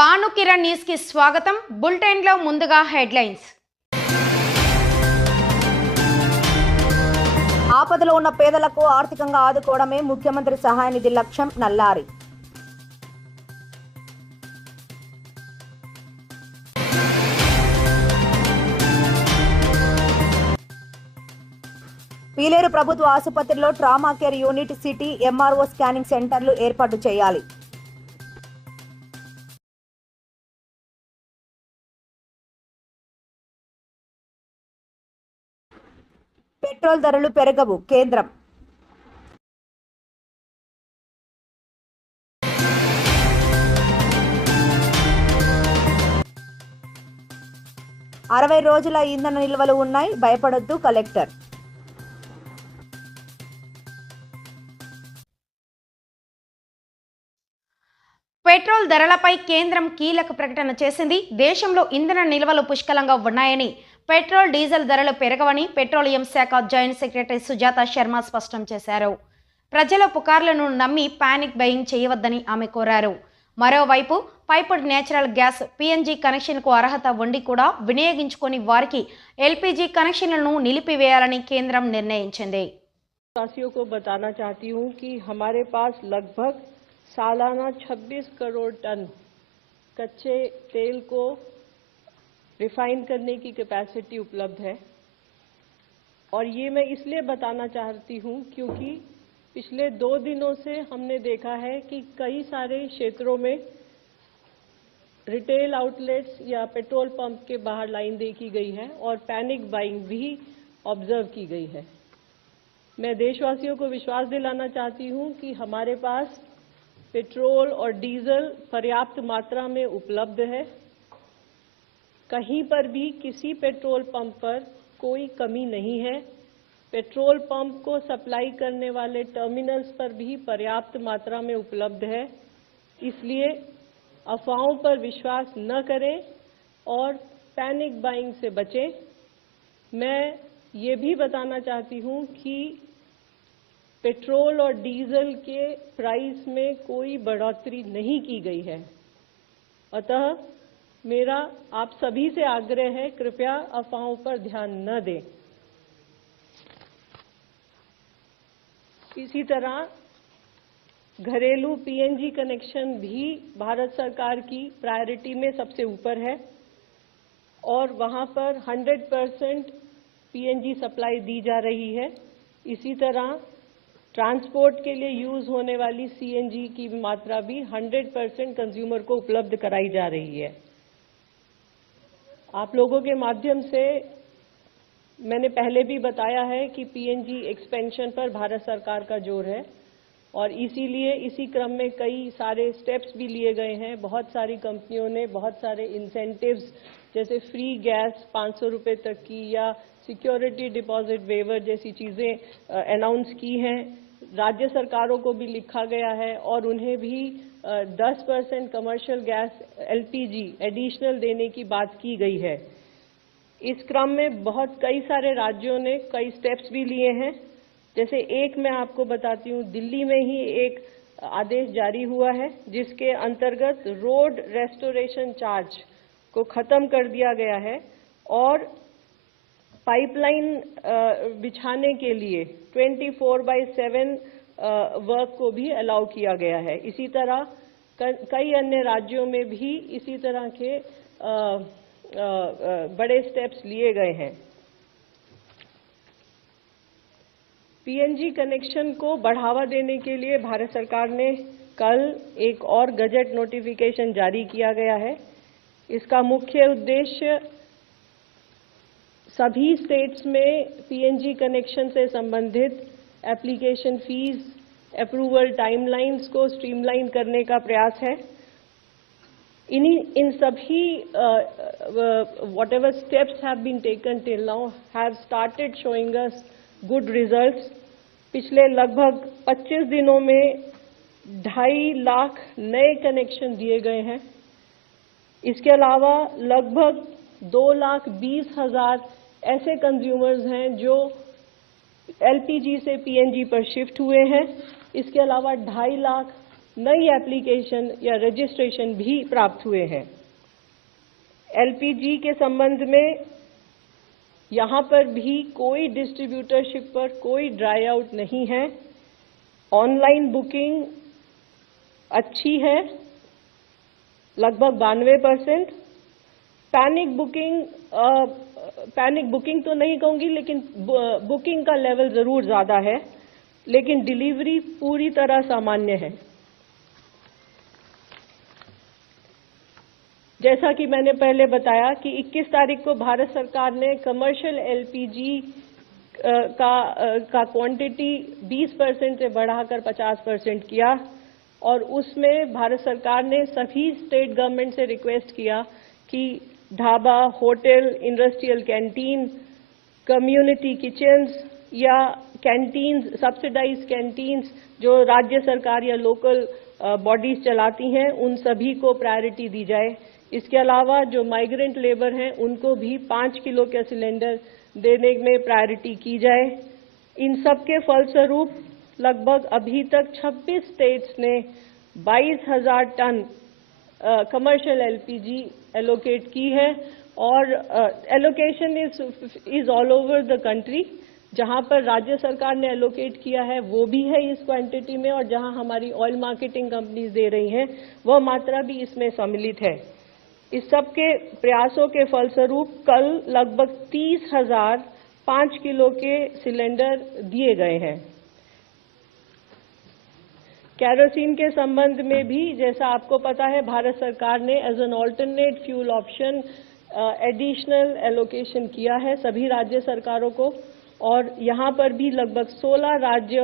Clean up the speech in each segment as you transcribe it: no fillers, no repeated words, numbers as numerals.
Bhanukiran news కి స్వాగతం. Bulletin లో ముందుగా హెడ్లైన్స్. ఆపదలో ఉన్న పేదలకు ఆర్థికంగా ఆదుకోవడమే ముఖ్యమంత్రి సహాయ నిధి లక్ష్యం నల్లారి. పీలేరు ప్రభుత్వ ఆసుపత్రిలో trauma care unit, city, MRO scanning సెంటర్లు ఏర్పాటు చేయాలి. పెట్రోల్ ధరలు పెరగవు కేంద్రం. అరవై రోజుల ఇంధన నిల్వలు ఉన్నాయి, భయపడొద్దు కలెక్టర్. పెట్రోల్ ధరలపై కేంద్రం కీలక ప్రకటన చేసింది. దేశంలో ఇంధన నిల్వలు పుష్కలంగా ఉన్నాయని, పెట్రోల్ డీజిల్ ధరలు పెరగవని పెట్రోలియం శాఖ జాయింట్ సెక్రటరీ సుజాత శర్మ స్పష్టం చేశారు. ప్రజల పుకార్లను నమ్మి పానిక్ బయింగ్ చేయవద్దని ఆమె కోరారు. మరోవైపు పైపుడ్ నేచురల్ గ్యాస్ పీఎన్జీ కనెక్షన్కు అర్హత ఉండి కూడా వినియోగించుకొని వారికి ఎల్పీజీ కనెక్షన్లను నిలిపివేయాలని కేంద్రం నిర్ణయించింది. वासियों को बताना चाहती हूं कि हमारे पास लगभग सालाना 26 करोड़ टन कच्चे तेल को रिफाइन करने की कैपेसिटी उपलब्ध है। और ये मैं इसलिए बताना चाहती हूं क्योंकि पिछले 2 दिनों से हमने देखा है कि कई सारे क्षेत्रों में रिटेल आउटलेट्स या पेट्रोल पंप के बाहर लाइन देखी गई है और पैनिक बाइंग भी ऑब्जर्व की गई है। मैं देशवासियों को विश्वास दिलाना चाहती हूं कि हमारे पास पेट्रोल और डीजल पर्याप्त मात्रा में उपलब्ध है। कहीं पर भी किसी पेट्रोल पंप पर कोई कमी नहीं है। पेट्रोल पंप को सप्लाई करने वाले टर्मिनल्स पर भी पर्याप्त मात्रा में उपलब्ध है। इसलिए अफवाहों पर विश्वास न करें और पैनिक बाइंग से बचें। मैं ये भी बताना चाहती हूं कि पेट्रोल और डीजल के प्राइस में कोई बढ़ोतरी नहीं की गई है। अतः मेरा आप सभी से आग्रह है, कृपया अफवाहों पर ध्यान न दें। इसी तरह घरेलू पीएनजी कनेक्शन भी भारत सरकार की प्रायोरिटी में सबसे ऊपर है और वहां पर 100% पीएनजी सप्लाई दी जा रही है। इसी तरह ट्रांसपोर्ट के लिए यूज होने वाली सीएनजी की मात्रा भी 100% कंज्यूमर को उपलब्ध कराई जा रही है। आप लोगों के माध्यम से मैंने पहले भी बताया है कि पीएनजी एक्सपेंशन पर भारत सरकार का जोर है और इसीलिए इसी क्रम में कई सारे स्टेप्स भी लिए गए हैं। बहुत सारी कंपनियों ने बहुत सारे इंसेंटिव्स जैसे फ्री गैस 500 रुपये तक की या सिक्योरिटी डिपॉजिट वेवर जैसी चीज़ें अनाउंस की हैं। राज्य सरकारों को भी लिखा गया है और उन्हें भी 10% कमर्शियल गैस एलपीजी एडिशनल देने की बात की गई है। इस क्रम में कई सारे राज्यों ने कई स्टेप्स भी लिए हैं। जैसे एक मैं आपको बताती हूँ, दिल्ली में ही एक आदेश जारी हुआ है जिसके अंतर्गत रोड रेस्टोरेशन चार्ज को खत्म कर दिया गया है और पाइपलाइन बिछाने के लिए 24/7 वर्क को भी अलाउ किया गया है। इसी तरह कई अन्य राज्यों में भी इसी तरह के बड़े स्टेप्स लिए गए हैं। पीएनजी कनेक्शन को बढ़ावा देने के लिए भारत सरकार ने कल एक और गजट नोटिफिकेशन जारी किया गया है। इसका मुख्य उद्देश्य सभी स्टेट्स में पीएनजी कनेक्शन से संबंधित एप्लीकेशन फीस, अप्रूवल टाइमलाइंस को स्ट्रीमलाइन करने का प्रयास है। इन सभी whatever steps have been taken till now have started showing us good results. पिछले लगभग 25 दिनों में 2.5 लाख नए कनेक्शन दिए गए हैं। इसके अलावा लगभग 2,20,000 ऐसे कंज्यूमर्स हैं जो एलपीजी से पीएनजी पर शिफ्ट हुए हैं। इसके अलावा 2.5 लाख नई एप्लीकेशन या रजिस्ट्रेशन भी प्राप्त हुए हैं। एलपीजी के संबंध में यहाँ पर भी कोई डिस्ट्रीब्यूटरशिप पर कोई ड्राई आउट नहीं है। ऑनलाइन बुकिंग अच्छी है, लगभग 92%। पैनिक बुकिंग तो नहीं कहूंगी, लेकिन बुकिंग का लेवल जरूर ज्यादा है, लेकिन डिलीवरी पूरी तरह सामान्य है। जैसा कि मैंने पहले बताया कि 21 तारीख को भारत सरकार ने कमर्शियल एलपीजी का क्वांटिटी 20% से बढ़ाकर 50% किया, और उसमें भारत सरकार ने सभी स्टेट गवर्नमेंट से रिक्वेस्ट किया कि dhaba, hotel, industrial canteen, community kitchens या कैंटीन्स, सब्सिडाइज कैंटीन्स जो राज्य सरकार या लोकल बॉडीज चलाती हैं, उन सभी को प्रायोरिटी दी जाए। इसके अलावा जो माइग्रेंट लेबर हैं उनको भी 5 किलो के सिलेंडर देने में प्रायोरिटी की जाए। इन सब के फलस्वरूप लगभग अभी तक 26 स्टेट्स ने 22,000 टन कमर्शियल एलपीजी एलोकेट की है, और allocation is all over the country. जहां पर राज्य सरकार ने एलोकेट किया है वो भी है इस क्वांटिटी में, और जहां हमारी ऑयल मार्केटिंग कंपनीज दे रही हैं वह मात्रा भी इसमें सम्मिलित है। इस सब के प्रयासों के फलस्वरूप कल लगभग 30,000 5 किलो के सिलेंडर दिए गए हैं। कैरोसिन के संबंध में भी जैसा आपको पता है, भारत सरकार ने as an alternate fuel option additional allocation किया है सभी राज्य सरकारों को, और यहाँ पर भी लगभग 16 राज्य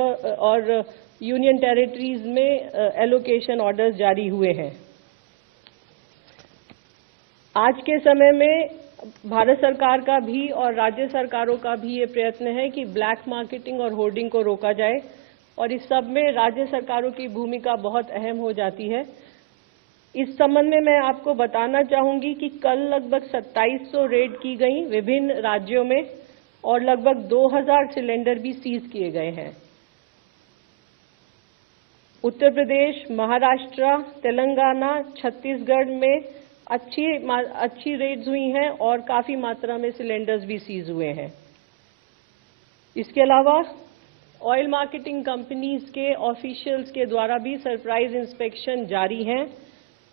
और यूनियन टेरिटरीज में एलोकेशन ऑर्डर्स जारी हुए हैं। आज के समय में भारत सरकार का भी और राज्य सरकारों का भी ये प्रयत्न है कि ब्लैक मार्केटिंग और होर्डिंग को रोका जाए, और इस सब में राज्य सरकारों की भूमिका बहुत अहम हो जाती है। इस संबंध में मैं आपको बताना चाहूंगी कि कल लगभग 2700 रेड की गई विभिन्न राज्यों में, और लगभग 2000 सिलेंडर भी सीज किए गए हैं। उत्तर प्रदेश, महाराष्ट्र, तेलंगाना, छत्तीसगढ़ में अच्छी रेड्स हुई हैं और काफी मात्रा में सिलेंडर्स भी सीज हुए हैं। इसके अलावा ऑयल मार्केटिंग कंपनीज के ऑफिशियल्स के द्वारा भी सरप्राइज इंस्पेक्शन जारी हैं।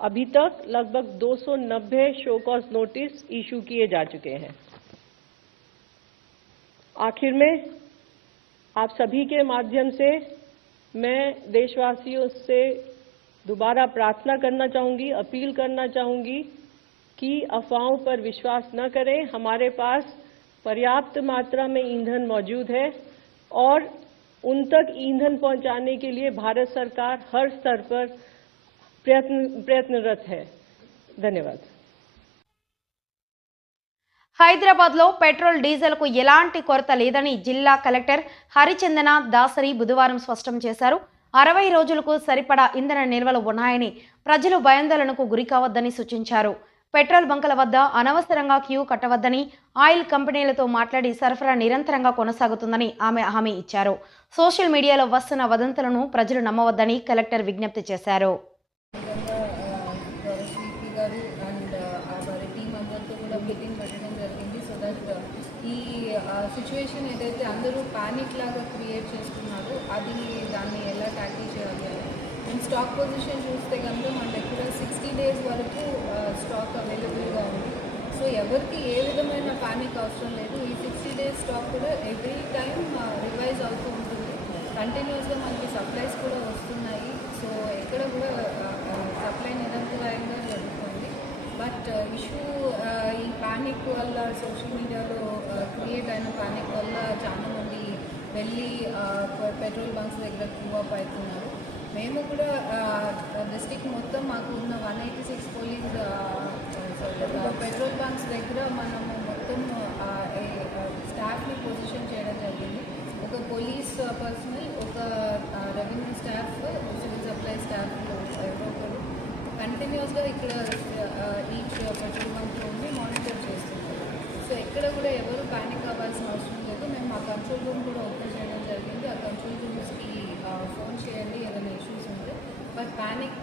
अभी तक लगभग 290 शो कॉज नोटिस इशू किए जा चुके हैं। आखिर में आप सभी के माध्यम से मैं देशवासियों से दोबारा प्रार्थना करना चाहूंगी, अपील करना चाहूंगी कि अफवाहों पर विश्वास न करें। हमारे पास पर्याप्त मात्रा में ईंधन मौजूद है, और उन तक ईंधन पहुंचाने के लिए भारत सरकार हर स्तर पर प्रयत्नरत है। धन्यवाद। హైదరాబాద్లో పెట్రోల్ డీజిల్కు ఎలాంటి కొరత లేదని జిల్లా కలెక్టర్ హరిచందన దాసరి బుధవారం స్పష్టం చేశారు. 60 రోజులకు సరిపడా ఇంధన నిల్వలు ఉన్నాయని, ప్రజలు భయాందోళనకు గురికావద్దని సూచించారు. పెట్రోల్ బంకుల వద్ద అనవసరంగా క్యూ కట్టవద్దని, ఆయిల్ కంపెనీలతో మాట్లాడి సరఫరా నిరంతరంగా కొనసాగుతుందని ఆమె హామీ ఇచ్చారు. సోషల్ మీడియాలో వస్తున్న వదంతులను ప్రజలు నమ్మవద్దని కలెక్టర్ విజ్ఞప్తి చేశారు. సిచ్యువేషన్ ఏదైతే అందరూ ప్యానిక్ లాగా క్రియేట్ చేస్తున్నారో దాన్ని ఎలా ట్యాకిల్ చేయాలి అని మేము స్టాక్ పొజిషన్ చూస్తే కనుక మన దగ్గర 60 days వరకు స్టాక్ అవైలబుల్గా ఉంది. సో ఎవరికి ఏ విధమైన ప్యానిక్ అవసరం లేదు. ఈ 60 days స్టాక్ కూడా ఎవ్రీ టైం రివైజ్ అవుతూ ఉంటుంది. కంటిన్యూస్గా మనకి సప్లైస్ కూడా వస్తున్నాయి. సో ఎక్కడ కూడా సప్లై నిరంతరాయంగా జరుగుతుంది. బట్ ఇష్యూ ఈ ప్యానిక్ వల్ల సోషల్ మీడియాలో క్రియేట్ అయిన ప్యానిక్ వల్ల చాలామంది వెళ్ళి పెట్రోల్ బంక్స్ దగ్గర క్యూ అప్ అవుతున్నారు. మేము కూడా డిస్ట్రిక్ట్ మొత్తం మాకు ఉన్న 186 పోలీస్ పెట్రోల్ బంక్స్ దగ్గర మనము మొత్తం స్టాఫ్ని పొజిషన్ చేయడం జరిగింది. ఒక పోలీస్ పర్సనల్, ఒక revenue staff, civil supply staff ఎవరో ఒకరు కంటిన్యూస్గా ఇక్కడ ఈచ్ పెట్రోల్ బంక్లో ఉండి మానిటర్ చేస్తున్నారు. సో ఎక్కడ కూడా ఎవరు ప్యానిక్ అవ్వాల్సిన అవసరం లేదు. మేము ఆ కంట్రోల్ రూమ్ కూడా ఓపెన్ చేయడం జరిగింది. ఆ కంట్రోల్ రూమ్స్కి ఫోన్ చేయండి ఏదైనా ఇష్యూస్ ఉంటే. బట్ ప్యానిక్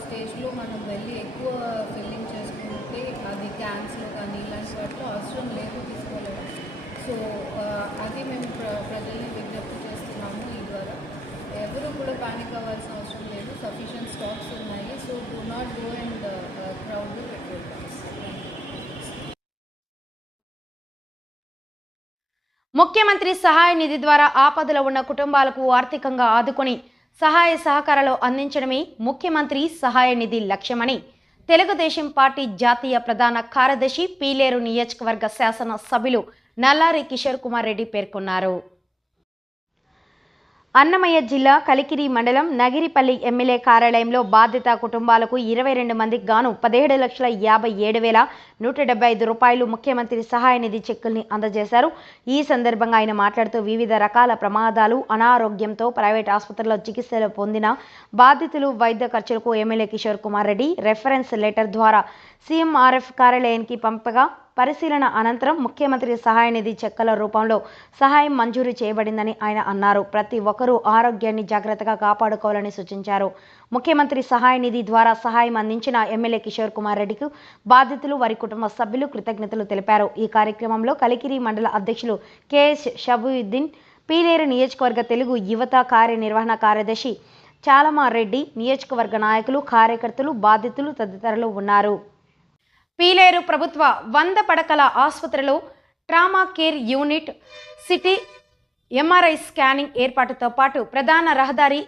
స్టేజ్లో మనం వెళ్ళి ఎక్కువ ఫిల్లింగ్ చేసుకుంటే అది క్యాన్స్లో కానీ ఇలాంటి వాటిలో అవసరం లేదు తీసుకోలేదు. సో అది మేము ప్రజల్ని విజ్ఞప్తి చేస్తున్నాము. ఈ ద్వారా ఎవరు కూడా ప్యానిక్ అవ్వాల్సిన అవసరం లేదు. సఫిషియెంట్ స్టాక్స్ ఉన్నాయి. So do not go and crowd the petrol pumps. ముఖ్యమంత్రి సహాయ నిధి ద్వారా ఆపదలో ఉన్న కుటుంబాలకు ఆర్థికంగా ఆదుకొని సహాయ సహకారాలు అందించడమే ముఖ్యమంత్రి సహాయ నిధి లక్ష్యమని తెలుగుదేశం పార్టీ జాతీయ ప్రధాన కార్యదర్శి పీలేరు నియోజకవర్గ శాసన సభ్యులు నల్లారి కిషోర్ కుమార్ రెడ్డి పేర్కొన్నారు. అన్నమయ్య జిల్లా కలికిరి మండలం నగిరిపల్లి ఎమ్మెల్యే కార్యాలయంలో బాధిత కుటుంబాలకు 22 మందికి గాను 17,57,175 రూపాయలు ముఖ్యమంత్రి సహాయ నిధి చెక్కుల్ని అందజేశారు. ఈ సందర్భంగా ఆయన మాట్లాడుతూ వివిధ రకాల ప్రమాదాలు, అనారోగ్యంతో ప్రైవేట్ ఆసుపత్రుల్లో చికిత్సలు పొందిన బాధితులు వైద్య ఖర్చులకు MLA Kishore Kumar Reddy reference letter ద్వారా సీఎంఆర్ఎఫ్ కార్యాలయానికి పంపగా పరిశీలన అనంతరం ముఖ్యమంత్రి సహాయ నిధి చెక్కుల రూపంలో సహాయం మంజూరు చేయబడిందని ఆయన అన్నారు. ప్రతి ఒక్కరూ ఆరోగ్యాన్ని జాగ్రత్తగా కాపాడుకోవాలని సూచించారు. ముఖ్యమంత్రి సహాయ నిధి ద్వారా సహాయం అందించిన ఎమ్మెల్యే కిషోర్ కుమార్ రెడ్డికి బాధితులు, వారి కుటుంబ సభ్యులు కృతజ్ఞతలు తెలిపారు. ఈ కార్యక్రమంలో కలికిరి మండల అధ్యక్షులు కెఎస్ షబుద్దీన్, పీలేరు నియోజకవర్గ తెలుగు యువత కార్యనిర్వహణ కార్యదర్శి చాలమారెడ్డి, నియోజకవర్గ నాయకులు, కార్యకర్తలు, బాధితులు తదితరులు ఉన్నారు. పీలేరు ప్రభుత్వ 100 పడకల ఆసుపత్రిలో trauma care unit, CT MRI scanning ఏర్పాటుతో పాటు ప్రధాన రహదారి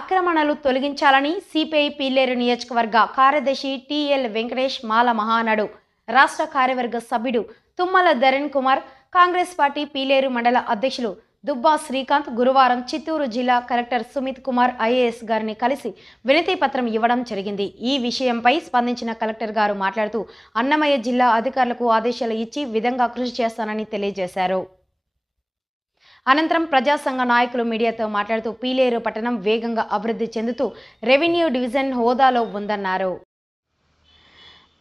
ఆక్రమణలు తొలగించాలని సిపిఐ పీలేరు నియోజకవర్గ కార్యదర్శి టిఎల్ వెంకటేష్ మాల మహానాడు రాష్ట్ర కార్యవర్గ సభ్యుడు తుమ్మల ధరణ్ కుమార్, కాంగ్రెస్ పార్టీ పీలేరు మండల అధ్యక్షులు దుబ్బా శ్రీకాంత్ గురువారం చిత్తూరు జిల్లా కలెక్టర్ సుమిత్ కుమార్ ఐఏఎస్ గారిని కలిసి వినతి పత్రం ఇవ్వడం జరిగింది. ఈ విషయంపై స్పందించిన కలెక్టర్ గారు మాట్లాడుతూ అన్నమయ్య జిల్లా అధికారులకు ఆదేశాలు ఇచ్చి విధంగా కృషి చేస్తానని తెలియజేశారు. అనంతరం ప్రజా సంఘ నాయకులు మీడియాతో మాట్లాడుతూ పీలేరు పట్టణం వేగంగా అభివృద్ధి చెందుతూ రెవెన్యూ డివిజన్ హోదాలో ఉందన్నారు.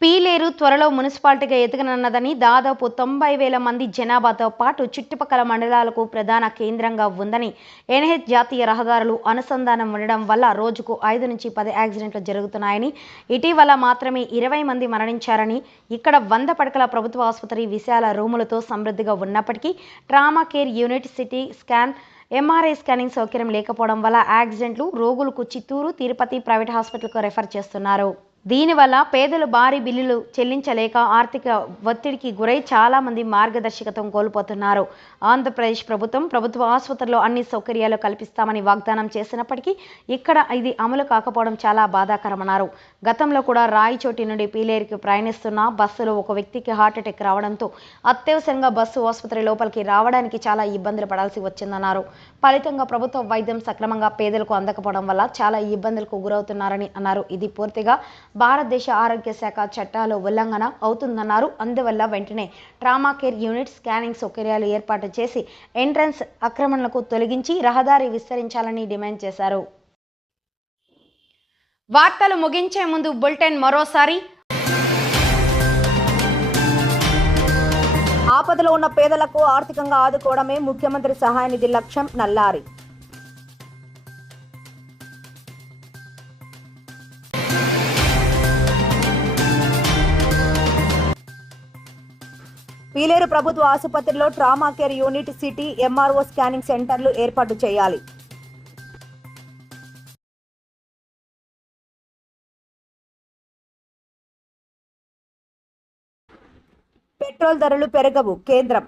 పీలేరు త్వరలో మున్సిపాలిటీగా ఎదగనున్నదని, దాదాపు 90,000 మంది జనాభాతో పాటు చుట్టుపక్కల మండలాలకు ప్రధాన కేంద్రంగా ఉందని, ఎన్హెచ్ జాతీయ రహదారులు అనుసంధానం ఉండడం వల్ల రోజుకు 5 నుంచి 10 యాక్సిడెంట్లు జరుగుతున్నాయని, ఇటీవల మాత్రమే 20 మంది మరణించారని, ఇక్కడ 100 పడకల ప్రభుత్వ ఆసుపత్రి విశాల రూములతో సమృద్ధిగా ఉన్నప్పటికీ trauma care unit, CT scan, MRI scanning సౌకర్యం లేకపోవడం వల్ల యాక్సిడెంట్లు, రోగులకు చిత్తూరు, తిరుపతి ప్రైవేట్ హాస్పిటల్కు రెఫర్ చేస్తున్నారు. దీనివల్ల పేదలు భారీ బిల్లులు చెల్లించలేక ఆర్థిక ఒత్తిడికి గురై చాలా మంది మార్గదర్శకత్వం కోల్పోతున్నారు. ఆంధ్రప్రదేశ్ ప్రభుత్వ ఆసుపత్రిలో అన్ని సౌకర్యాలు కల్పిస్తామని వాగ్దానం చేసినప్పటికీ ఇక్కడ ఇది అమలు కాకపోవడం చాలా బాధాకరమన్నారు. గతంలో కూడా రాయచోటి నుండి పీలేరుకి ప్రయాణిస్తున్న బస్సులో ఒక వ్యక్తికి హార్ట్అటాక్ రావడంతో అత్యవసరంగా బస్సు ఆసుపత్రి లోపలికి రావడానికి చాలా ఇబ్బందులు పడాల్సి వచ్చిందన్నారు. ఫలితంగా ప్రభుత్వ వైద్యం సక్రమంగా పేదలకు అందకపోవడం వల్ల చాలా ఇబ్బందులకు గురవుతున్నారని అన్నారు. ఇది పూర్తిగా భారతదేశ ఆరోగ్య శాఖ చట్టాల ఉల్లంఘన అవుతుందన్నారు. అందువల్ల వెంటనే ట్రామా కేర్ యూనిట్, స్కానింగ్ సౌకర్యాలు ఏర్పాటు చేసి ఎంట్రన్స్ ఆక్రమణలకు తొలగించి రహదారి విస్తరించాలని డిమాండ్ చేశారు. వార్తలు ముగించే ముందు బులెటిన్ మరోసారి. ఆపదలో ఉన్న పేదలకు ఆర్థికంగా ఆదుకోవడమే ముఖ్యమంత్రి సహాయ నిధి లక్ష్యం. నల్లారి పీలేరు ప్రభుత్వ ఆసుపత్రిలో trauma care unit, city MRO scanning సెంటర్లు ఏర్పాటు చేయాలి. పెట్రోల్ ధరలు పెరగవు, కేంద్రం.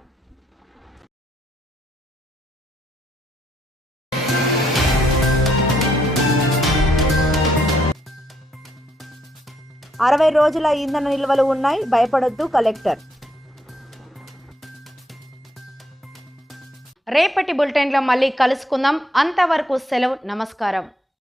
అరవై రోజుల ఇంధన నిల్వలు ఉన్నాయి, భయపడొద్దు కలెక్టర్. రేపటి బులెటిన్లో మళ్ళీ కలుసుకుందాం. అంతవరకు సెలవు. నమస్కారం.